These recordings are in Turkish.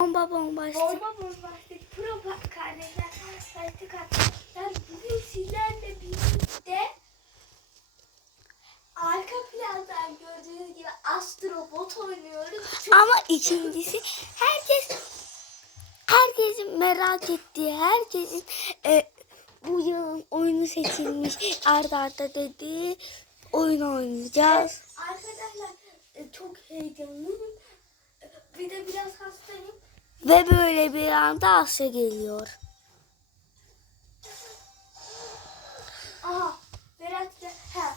Bomba bombastik. Bomba bombastik pro kardeşler kardeşlik arkadaşlar bugün sizlerle birlikte arka plandan gördüğünüz gibi astrobot oynuyoruz. Çok Ama ikincisi herkes herkesin merak ettiği, herkesin e, bu yılın oyunu seçilmiş arda arda dediği oyun oynayacağız. arkadaşlar e, çok heyecanlıyım. E, Bir de biraz hastayım. Ve böyle bir anda Asya geliyor. Aha Berat da ha,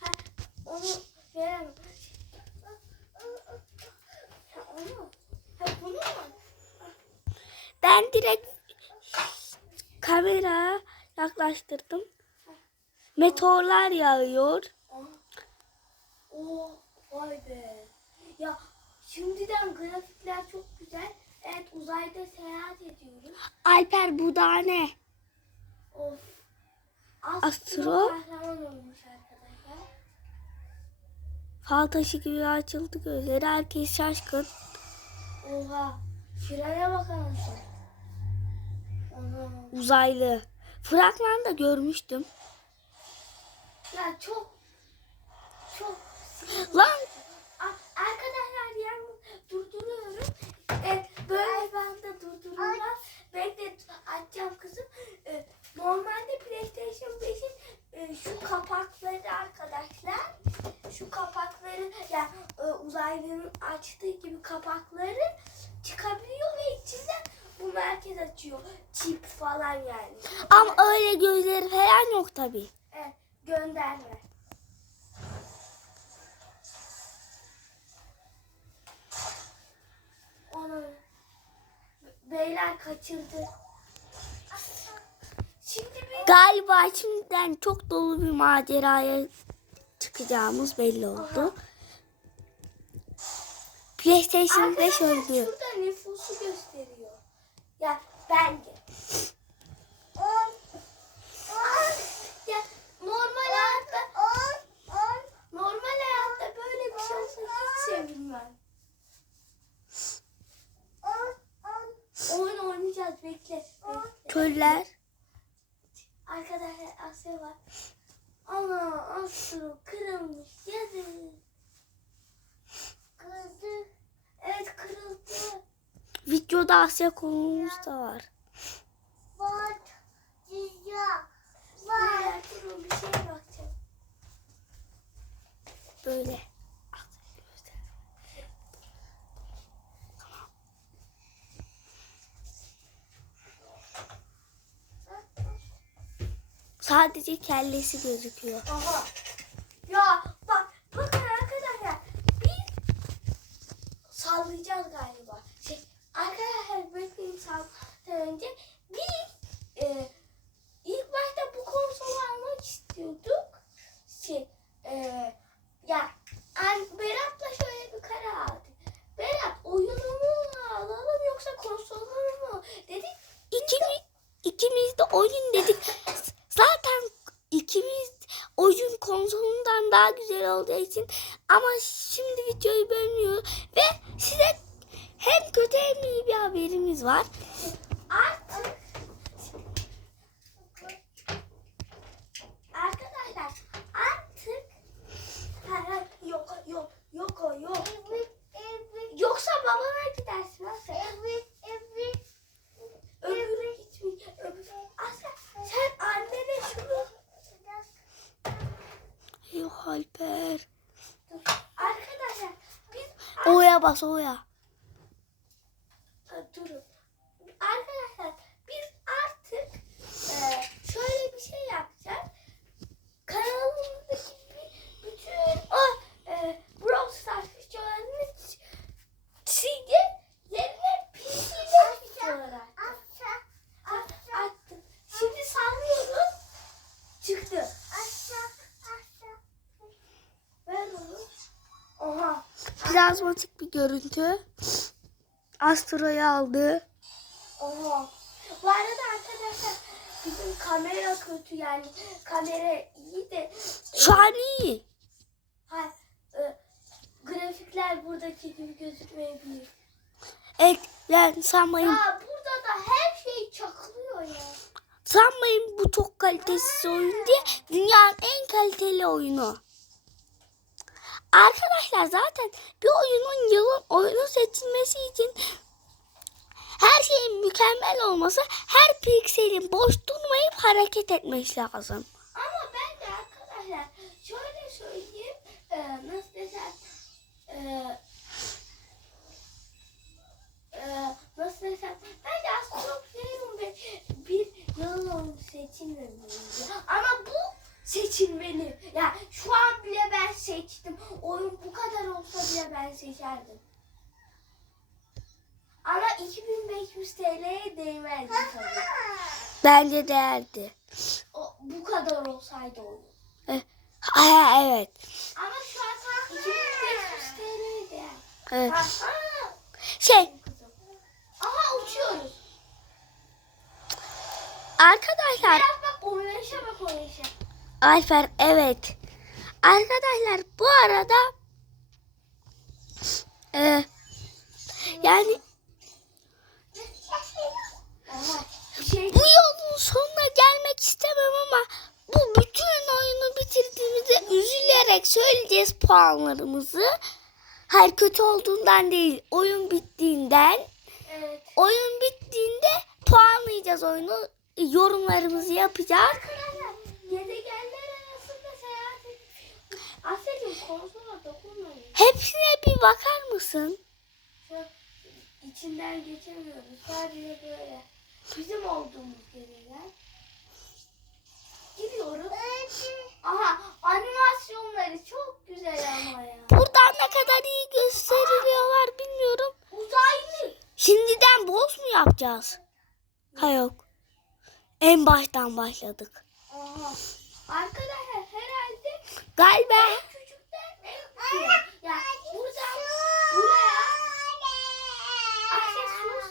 ha onu veremem. Ben direkt kamera yaklaştırdım. Meteorlar yağıyor. Oo, vay be. Ya şimdiden grafikler çok güzel. Evet uzayda seyahat ediyoruz. Alper bu da ne? Of. Astro. kahraman olmuş arkadaşlar. Fal taşı gibi açıldı gözleri. Herkes şaşkın. Oha. Şuraya bakın sen. Ana. Uzaylı. Fragmanda görmüştüm. Ya çok çok Lan A- Arkadaşlar yalnız durduruyorum. Evet, böyle ben de durduruyorum. Bekle açacağım kızım. Ee, normalde PlayStation 5'in e, şu kapakları arkadaşlar. Şu kapakları yani e, uzaylının açtığı gibi kapakları çıkabiliyor ve içinden bu merkez açıyor. Çip falan yani. ama öyle gözleri falan yok tabi. Evet, gönderme. Onu beyler kaçırdı. Şimdi bir Galiba şimdiden çok dolu bir maceraya çıkacağımız belli oldu. PlayStation 5 Arkadaşlar öldü. şurada nüfusu gösteriyor. Ya bence. ya normal hayatta normal hayatta böyle bir şey olsa hiç sevinmem. Oyun oynayacağız bekle. bekle. Köller. Arkadaşlar Asya var. Ana Astro kırılmış yazık. Kırıldı. Evet kırıldı. Videoda Asya konumuz da var. Sıcak. Var. Durun bir şeye bakacağım. Böyle. Sadece kellesi gözüküyor. Aha. Ya bak bakın arkadaşlar biz sallayacağız galiba. Şey, arkadaşlar bekleyin sallayın önce biz e, ilk başta bu konsolu almak istiyorduk. Şey, e, ya an, Berat'la şöyle bir karar aldık. Berat oyunu mu alalım yoksa konsolunu mu? Dedik İkimiz, ikimiz de oyun dedik. Zaten ikimiz oyun konsolundan daha güzel olduğu için ama şimdi videoyu bölmüyor ve size hem kötü hem iyi bir haberimiz var. Artık arkadaşlar artık yok yok yok yok. Yoksa babana gidersin Asya. Evet evet. Öbürü sen annene şunu. Yok Alper. Arkadaşlar biz Oya bas oya. Durun. Arkadaşlar biz artık e, şöyle bir şey yapacağız. Kanalımızdaki bir- bütün o e, Brawl Stars videolarını ç- sildim. Yerine PC'de videolar attım. A- attım. Şimdi sallıyorum. Çıktı. Ver onu. Oha. Plazmatik bir görüntü. Astro'yu aldı. Oha. Bu arada arkadaşlar bizim kamera kötü yani kamera iyi de Şu an iyi. ha, e, grafikler buradaki gibi gözükmeyebilir. Evet yani sanmayın. Ya burada da her şey çakılıyor ya. Sanmayın bu çok kalitesiz oyun diye. Dünyanın en kaliteli oyunu. Arkadaşlar zaten bir oyunun yılın oyunu seçilmesi için her şeyin mükemmel olması, her pikselin boş durmayıp hareket etmesi lazım. Ama ben de arkadaşlar şöyle söyleyeyim. E, nasıl desem. E, e, nasıl desem. Ben de aslında çok seviyorum ve bir yıl oyunu seçilmemeli. Ama bu seçilmeli. Ya şu an bile ben seçtim. Oyun bu kadar olsa bile ben seçerdim. Ama 2500 TL'ye değmezdi tabii. Bence değerdi. O, bu kadar olsaydı oyun. Eh, Ha, evet. Ama şu an 2500 TL'ye değer. evet. Ha, ha. Şey. Aha uçuyoruz. arkadaşlar Biraz bak oynayışa bak oynayışa. Alper evet. Arkadaşlar bu arada e, yani bu yolun sonuna gelmek istemem ama bu bütün oyunu bitirdiğimizde üzülerek söyleyeceğiz puanlarımızı. Hayır kötü olduğundan değil oyun bittiğinden. evet. Oyun bittiğinde puanlayacağız oyunu. Yorumlarımızı yapacağız. Gezegenler arasında seyahat et. Asya'cığım konsola dokunmayın. Hepsine bir bakar mısın? Şu içinden geçemiyoruz. Sadece böyle. Bizim olduğumuz gezegen. Gidiyoruz. Aha animasyonları çok güzel ama ya. Buradan ne kadar iyi gösteriliyorlar bilmiyorum. Uzaylı. Şimdiden boss mu yapacağız? Ha yok. En baştan başladık. Aha. Arkadaşlar herhalde Galiba en küçükten en küçüğe. Ya buradan buraya aksesuar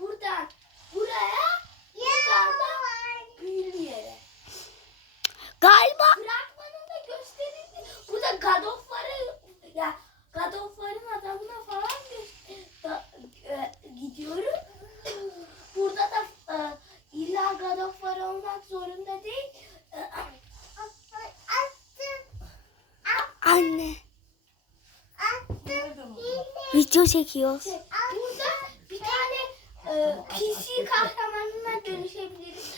buradan buraya buradan da büyülü yere. galiba Fragmanında gösterildi. Burada God of War'ı ya God of War'ın adamına falan gö- da, e, gidiyorum. Burada da e, illa God of War olmak zorunda değil. E, anne video çekiyoruz. burada bir tane e, PC kahramanına dönüşebiliriz.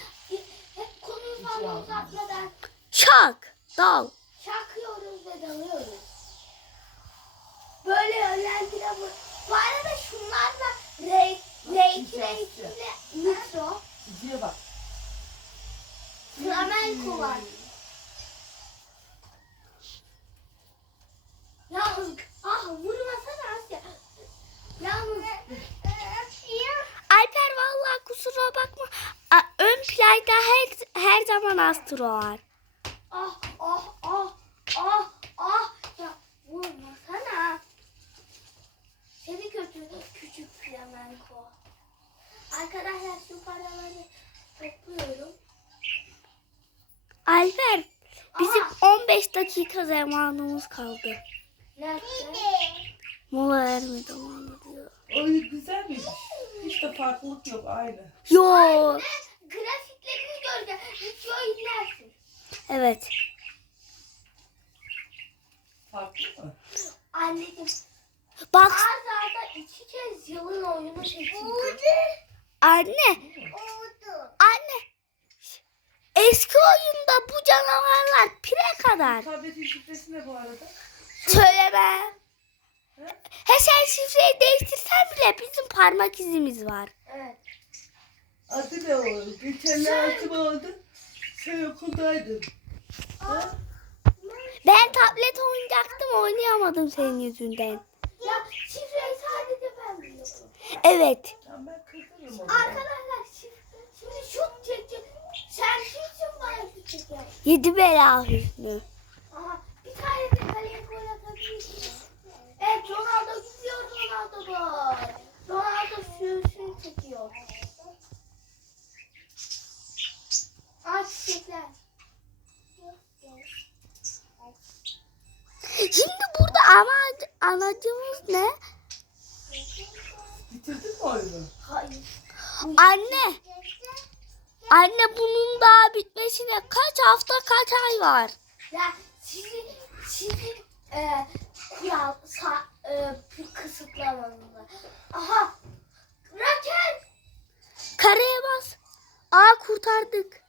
Hep konuyu fazla uzatmadan Şak, dal. çakıyoruz ve dalıyoruz. Böyle yönlendiremiyoruz. Bu arada şunlarla Ray, Ray, Ray, Nitro, Diziye bak. Flamenco var. Yalnız, ah vurmasana. Yalnız, Alper vallahi kusura bakma. A, ön planda her, her zaman Astro var. ah, ah, ah, ah, ah. Ya vurmasana. Seni kötü küçük flamenko. Arkadaşlar şu paraları topluyorum. Alper bizim Aha. 15 dakika zamanımız kaldı. Nerede? Mola verme zamanı Oyun güzelmiş. Hiç de farklılık yok aynı. Yo. Grafiklerini göreceğim. Videoyu izlersin. Evet. Farklı mı? Anneciğim Bak arda arda iki kez yılın oyunu seçildi. anne. Anne. Eski oyunda bu canavarlar pire kadar. Tabletin şifresi ne bu arada? Söyleme. He sen şifreyi değiştirsen bile bizim parmak izimiz var. Evet. Adı ne o? Geçenler adım oldu. Sen okuldaydın. Ha? Ben tablet oynayacaktım oynayamadım senin yüzünden. Ya şifreyi sadece ben biliyorum. Evet. Ben onu. Arkadaşlar şifre, şimdi şut çekecek. Sen kimsin bana şut çeker? Yedi bela hüsnü. Aha bir tane de kaleye gol atabilirsin. Evet Ronaldo gidiyor Ronaldo gol. Ronaldo şutunu çekiyor. Aa çiçekler. Şimdi burada ama amacımız ne? Bitirdin oyunu. Hayır. Anne. Anne bunun daha bitmesine kaç hafta kaç ay var? Ya sizin sizin e, kural sa, e, kısıtlamanızda. Aha. Raket. Kareye bas. Aa kurtardık.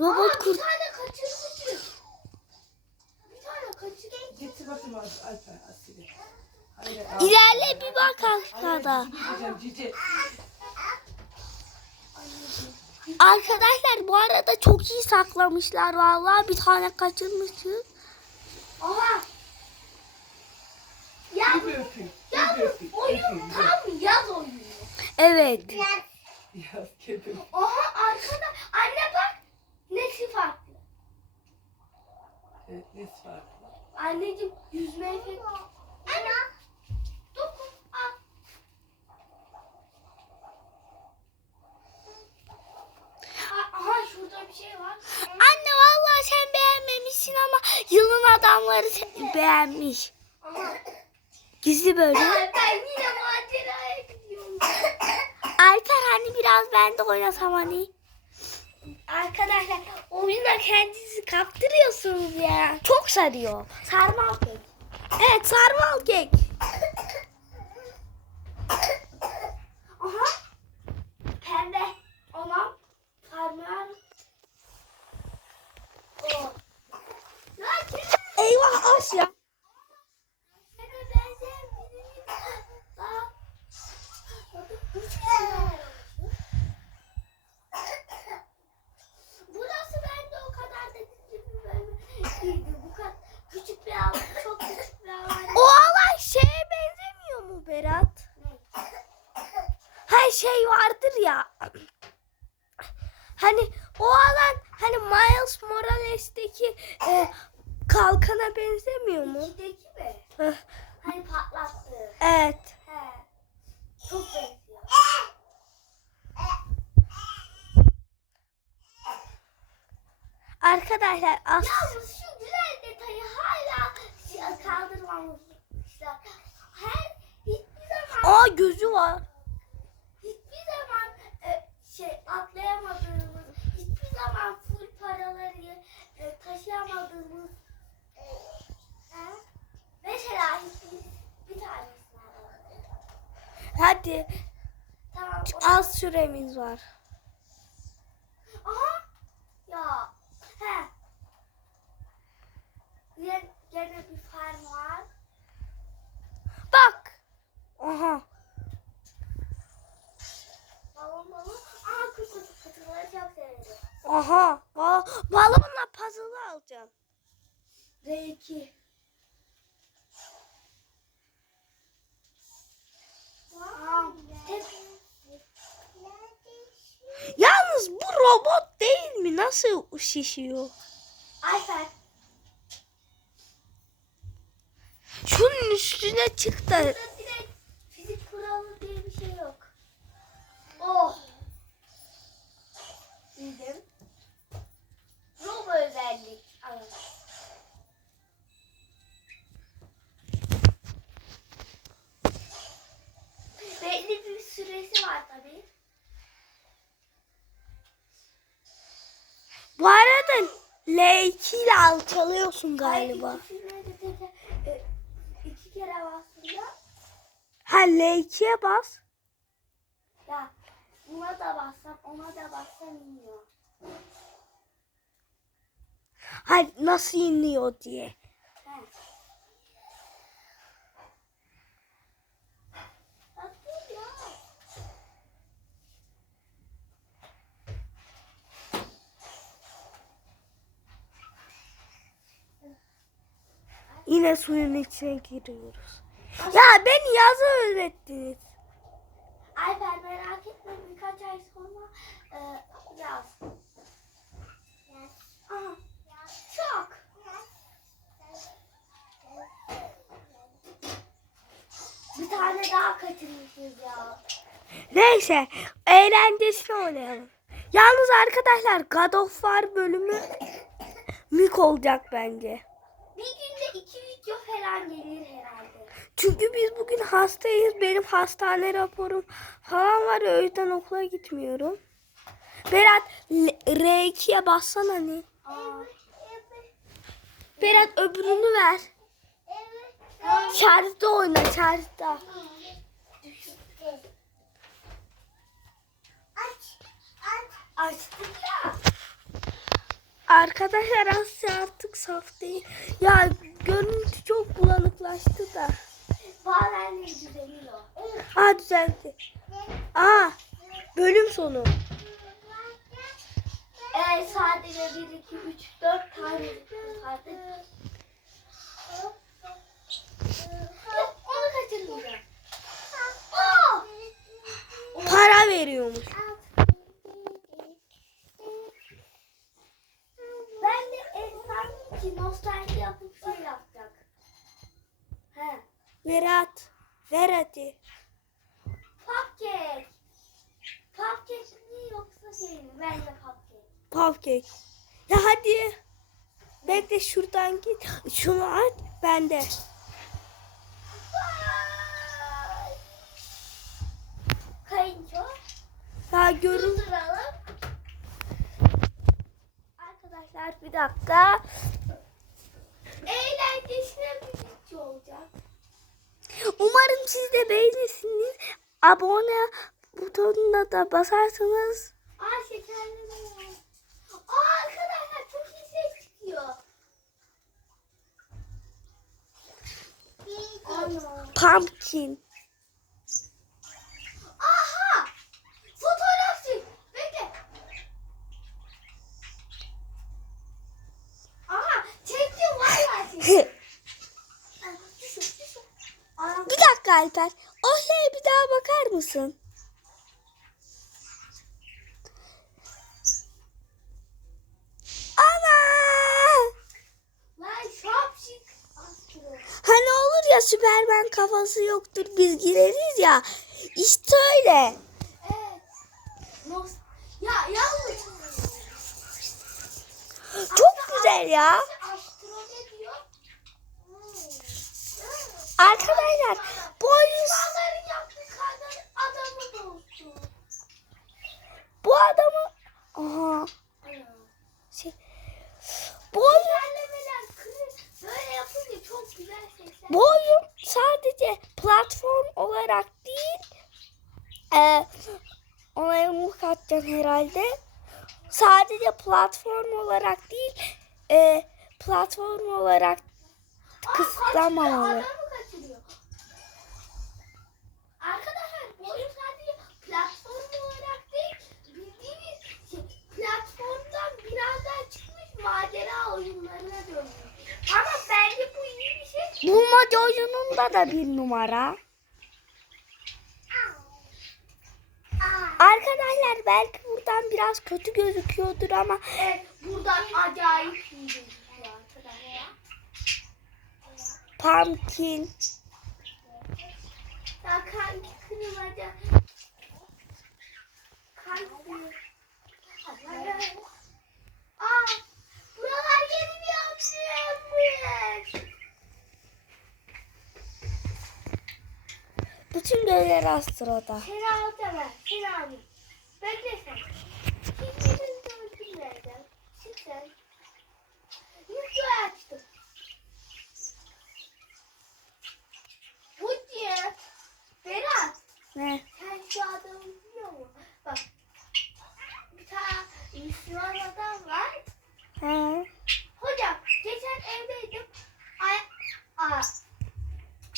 Robot Aa, bir kurt. tane kaçırmışız. Bir tane kaçırmışız. Getir bakayım Al- Alper Asil'i. Hayır, İlerle bir bak diyeceğim, cici. Arkadaşlar bu arada çok iyi saklamışlar vallahi bir tane kaçırmışız. Aha. Ya Bir bir öpeyim. ya Bir bir öpeyim. bu oyun tam yaz oyunu. Evet. Yaz kedi. Aha arkada anne bak nesi farklı. Evet, nesi farklı? Anneciğim yüzme efekti. Ana. Dokun. Al. Aa, Aha şurada bir şey var. Anne vallahi sen beğenmemişsin ama yılın adamları se- beğenmiş. Aha. Gizli böyle. Ay, ben yine maceraya gidiyorum. Alper hani biraz oynasam hani. Arkadaşlar oyuna kendinizi kaptırıyorsunuz ya. Çok sarıyor. Sarmal kek. Evet sarmal kek. Aha. Pembe olan sarmal. O. Lakin Eyvah Asya. sana benzeyen birinin daha Burası bende o kadar da küçük bir bölme değildi. Bu kadar küçük bir alan, çok küçük bir alan. O alan şeye benzemiyor mu Berat? Ne? Her şey vardır ya. Hani o alan hani Miles Morales'teki e, kalkana benzemiyor mu? İçindeki mi? Heh, Hani patlattı. evet. He. Çok benziyor. Arkadaşlar as Yalnız şu güzel detayı hala şey- kaldırmamışlar. Her hiçbir zaman Aa gözü var. hiçbir zaman e, şey atlayamadığımız, hiçbir zaman full paraları e, taşıyamadığımız mesela bir tanesini. Hadi Tamam. az süremiz var. Aha. Ya. He. Gene, gene bir farm var. Bak. Aha. Balon balon. Aa kutu kutu kutuları çok severim. Aha. Ba balonla puzzle alacağım. R2. Aa, tek Yalnız bu robot değil mi? Nasıl şişiyor? Ayfer. Şunun üstüne çık da. Burada direkt fizik kuralı diye bir şey yok. Oh. Bildim. Robo özellik. Evet. Belli bir süresi var tabii. Bu arada L2 ile alçalıyorsun galiba. Hayır, e, iki kere bastığında Ha L2'ye bas. ya buna da bassam ona da bassam iniyor. Ha nasıl iniyor diye. He. Bak dur ya. Yine suyun içine giriyoruz. Ya beni yazı öğrettiniz. Alper merak etme birkaç ay sonra e, yaz. Aha. Çok. Bir tane daha kaçırmışız ya. Neyse eğlencesine oynayalım. Yalnız arkadaşlar God of War bölümü mük olacak bence. Falan gelir herhalde. Çünkü biz bugün hastayız. Benim hastane raporum falan var. O yüzden okula gitmiyorum. Berat L- R2'ye bassana hani. Berat öbürünü ver. Şarjda oyna şarjda. Aç. Aç. Açtık ya. Arkadaşlar Asya artık saf değil. Ya görüntü çok bulanıklaştı da. Bağlarla düzeliyor. Aa düzeldi. Aa bölüm sonu. Evet sadece 1, 2, 3, 4 tane onu kaçırmayacağım. Para veriyormuş. Ben de e, sandım ki nostalji yapıp şey yapacak. He. Berat ver hadi. Cupcake. Cupcake mi yoksa şey mi? Ben de cupcake. Cupcake. Ya hadi. Bekle git. Şunu aç ben de. Vay! Kayınço. Ya görün. Arkadaşlar bir dakika. Eğlencesine bir video olacak. Umarım siz de beğenirsiniz. Abone butonuna da basarsanız. Aa şekerli. Aa arkadaşlar çok iyi ses çıkıyor. Ana. Pumpkin. Aha! Fotoğraf çek. Bekle. Aha çektim. Aa, bir dakika Alper. O şeye bir daha bakar mısın? Ana! Lan şapşik. Ya Süpermen kafası yoktur biz gireriz ya. İşte öyle. Evet. Ya. Çok güzel ya. Arkadaşlar bu oyun bu adamı aha şey bu oyun böyle yapınca çok güzel sesler. bu oyun sadece platform olarak değil e, ona yumruk atacaksın herhalde. Sadece platform olarak değil e, platform olarak bildiğiniz şey, platformdan biraz daha çıkmış macera oyunlarına dönüyor. Ama bence bu iyi bir şey. Bulmaca oyununda da bir numara. Arkadaşlar belki buradan biraz kötü gözüküyordur ama Evet buradan acayip iyi pumpkin Ya kanki kırmaca. Kanki. Aa, buralar yeni bir yapmış. Bütün gözler astroda. Alacağım ben. Seni alayım. Bekle sen. Şimdi gördüm nereden? Çık sen. Videoyu açtım. Bu diye. Berat. Ne? Sen şu adamı biliyor musun? Bak. Bir tane Müslüman adam var. He. Hocam geçen evdeydim. Ay, aa,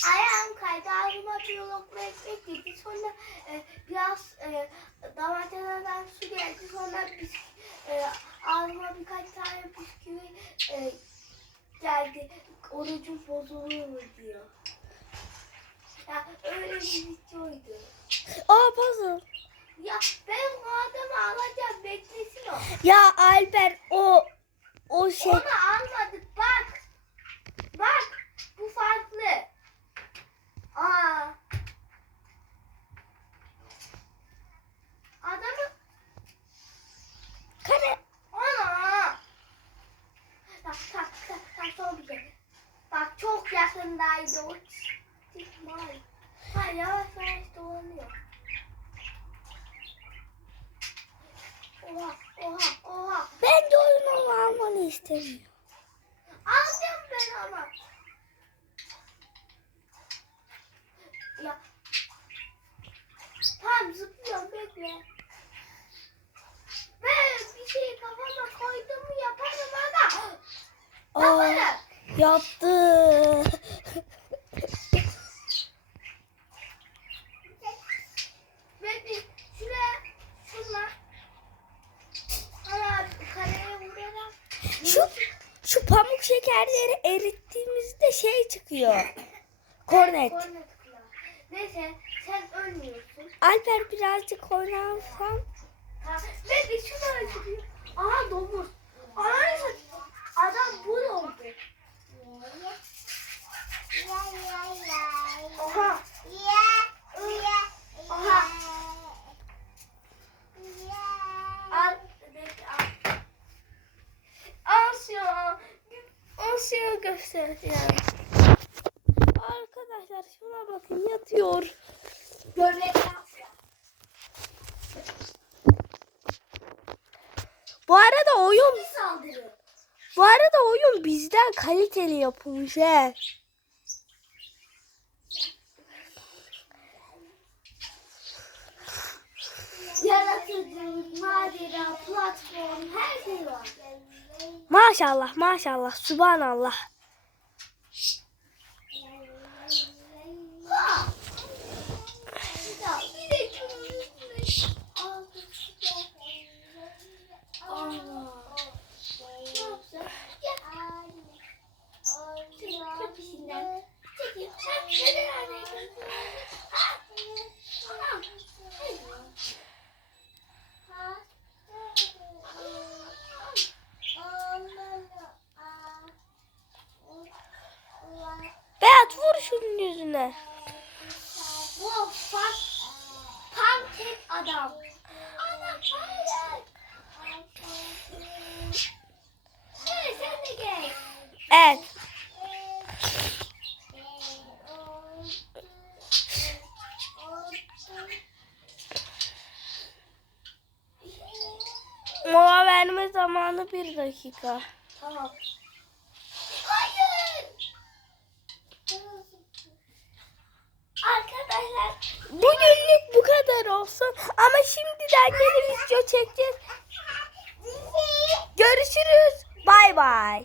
ayağım kaydı. Ağzıma bir lokma ekmek girdi. Sonra e, biraz e, damacanadan su geldi. Sonra bis, e, ağzıma birkaç tane bisküvi e, geldi. Orucum bozuluyor mu diyor. Ya öyle bir videoydu. Aa puzzle. Ya ben o adamı alacağım. Beklesin o. Ya Alper o o şey Onu almadık bak. Bak bu farklı. Aa. Bak çok yakındaydı o çıkmaz. Hayır yavaş yavaş dolanıyor. Oha oha oha. Ben de oyun almanı istemiyorum. Şey çıkıyor. Kornet. Kornet kulağı. Neyse sen ölmüyorsun. Alper birazcık oynarsan. Ha, bekle şuna çıkıyor. Aha domuz. Ana adam bu oldu. Oha. Oha. Al. Bekle al. Asya. Asya göstereceğim. Arkadaşlar şuna bakın yatıyor. Görmek. Bu arada oyun bu arada oyun bizden kaliteli yapılmış he. Yaratıcı, macera, platform her şey var. Maşallah maşallah subhanallah. Ha! Ya, bir de şunun üstüne Allah. Ne yapacağız? Gel. Çekil köpeğinden. Çekil. Sen neden arıyorsun? Ha? Tamam. Berat vur şunun yüzüne. Bu bak. Tam tek adam. Ana hayır. Evet sen de gel. Evet. Mola verme zamanı bir dakika. Tamam. Hayır. Arkadaşlar Bugünlük bu kadar olsun. Ama şimdiden yeni video çekeceğiz. Görüşürüz. Bay bay.